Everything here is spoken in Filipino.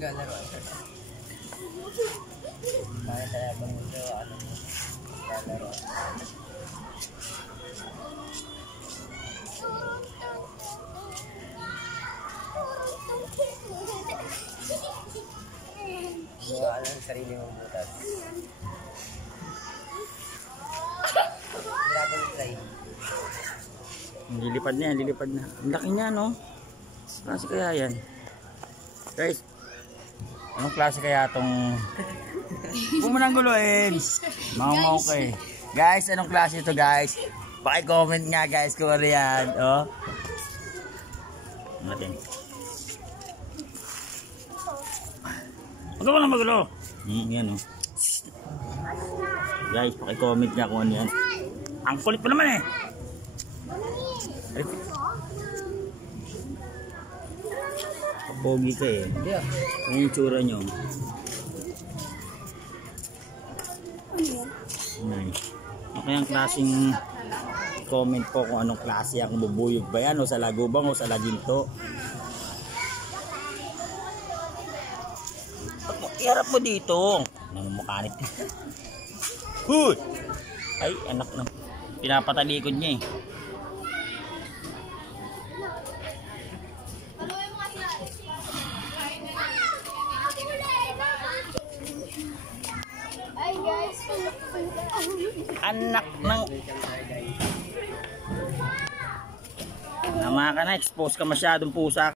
Maglalaro. Kaya tayo bang ito, ano mo? Maglalaro. Gawa ka ng sarili mong butas. Grabe yung try. Lilipad na yan, lilipad na. Ang laki niya, no? Klase kaya yan? Guys, anong klase kaya itong... Huwag mo nang guluhin! Mga okay. Guys, anong klase ito, guys? Paki-comment nga, guys, kung ano yan. Oh. Natin. Huwag mo nang magulo! Yan, oh. Guys, paki-comment nga kung ano yan. Ang kulit pa naman eh! Ay. Pogi ka eh. Ano yung tsura nyo? Ano kayang klaseng comment po kung anong klase ang bubuyog ba yan o sa lagubang o sa laginto? Iharap mo dito. Namumukanit. Huy! Ay, anak na. Pinapatalikod niya eh. Anak ng nama ka na, expose ka masyadong pusa.